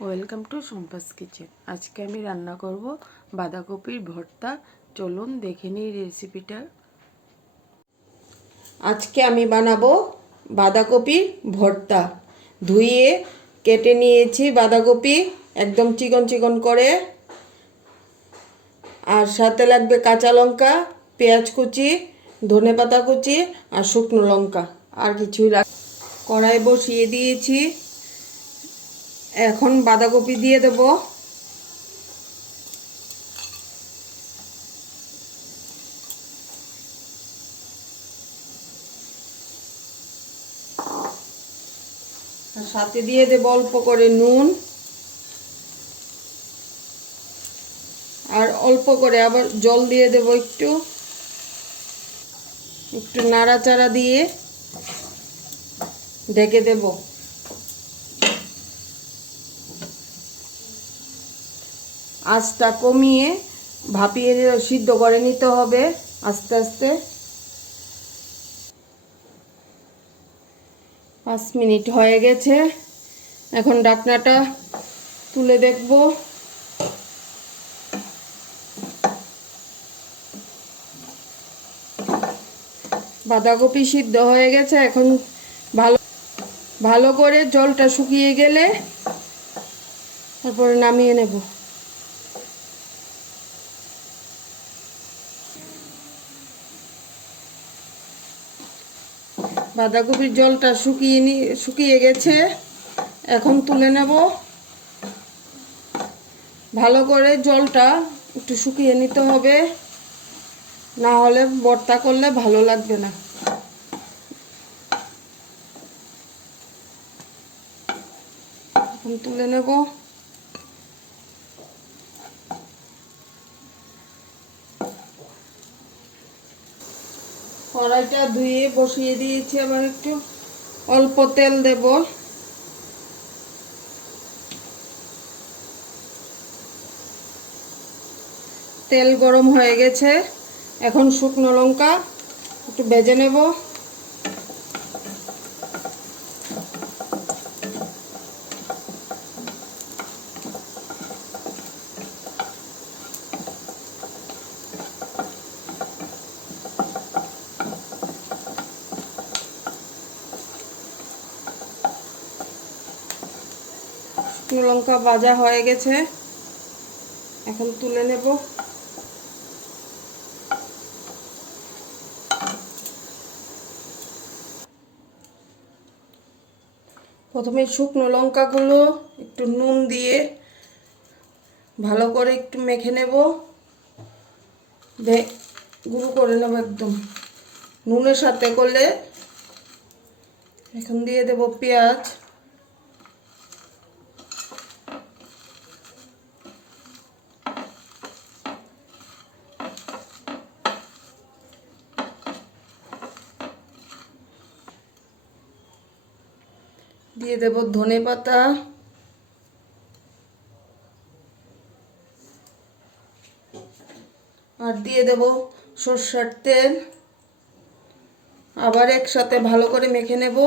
Welcome to সম্পাস kitchen. আজকে আমি রান্না করব বাঁধাকপির ভর্তা। চলুন দেখে নিই রেসিপিটা। আজকে আমি বানাবো বাঁধাকপির ভর্তা। ধুয়ে কেটে নিয়েছি বাঁধাকপি, একদম চিকন চিকন করে। আর সাথে লাগবে কাঁচা লঙ্কা, পেঁয়াজ কুচি, ধনে পাতা কুচি আর শুকনো লঙ্কা। আর কিছুই লাগ কড়াই বসিয়ে দিয়েছি। এখন বাঁধাকপি দিয়ে দেবো। সাথে দিয়ে দেবো অল্প করে নুন। আর অল্প করে আবার জল দিয়ে দেবো একটু। একটু নাড়াচাড়া দিয়ে ঢেকে দেব। আঁচটা কমিয়ে ভাপিয়ে সিদ্ধ করে নিতে হবে আস্তে আস্তে। পাঁচ মিনিট হয়ে গেছে। এখন ডাকনাটা তুলে দেখব। বাঁধাকপি সিদ্ধ হয়ে গেছে। এখন ভালো ভালো করে জলটা শুকিয়ে গেলে তারপরে নামিয়ে নেব। বাঁধাকপির জলটা শুকিয়ে নি শুকিয়ে গেছে। এখন তুলে নেব। ভালো করে জলটা একটু শুকিয়ে নিতে হবে। না হলে বর্তা করলে ভালো লাগবে না। এখন তুলে নেব। কড়াইটা ধুয়ে বসিয়ে দিয়েছি আবার একটু অল্প তেল দেব। তেল গরম হয়ে গেছে, এখন শুকনো লঙ্কা একটু ভেজে নেব। শুকনো লঙ্কা ভাজা হয়ে গেছে। এখন তুলে নেব। প্রথমে শুকনো লঙ্কাগুলো একটু নুন দিয়ে ভালো করে একটু মেখে নেব। ভে গুঁড়ো করে নেব একদম। নুনের সাথে করলে এখন দিয়ে দেব পেঁয়াজ। দিয়ে দেব ধনে পাতা। আর দিয়ে দেব সর্ষার তেল। আবার একসাথে ভালো করে মেখে নেব।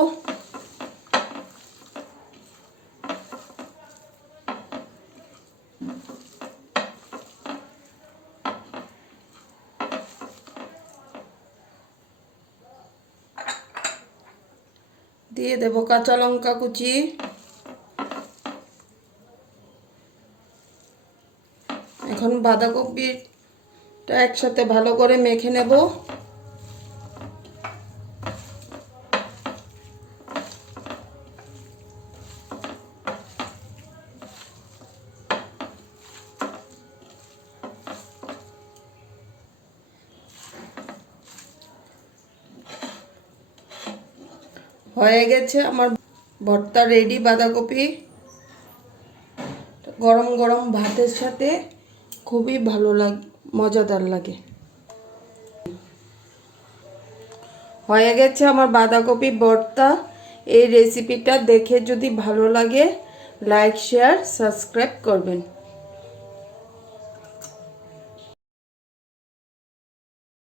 দিয়ে দেব কাঁচা লঙ্কা কুচি। এখন বাঁধাকপিটা একসাথে ভালো করে মেখে নেব। হয়ে গেছে আমার ভর্তা রেডি বাঁধাকপি। গরম গরম ভাতের সাথে খুবই ভালো লাগ, মজাদার লাগে। হয়ে গেছে আমার বাঁধাকপি ভর্তা। এই রেসিপিটা দেখে যদি ভালো লাগে লাইক শেয়ার সাবস্ক্রাইব করবেন।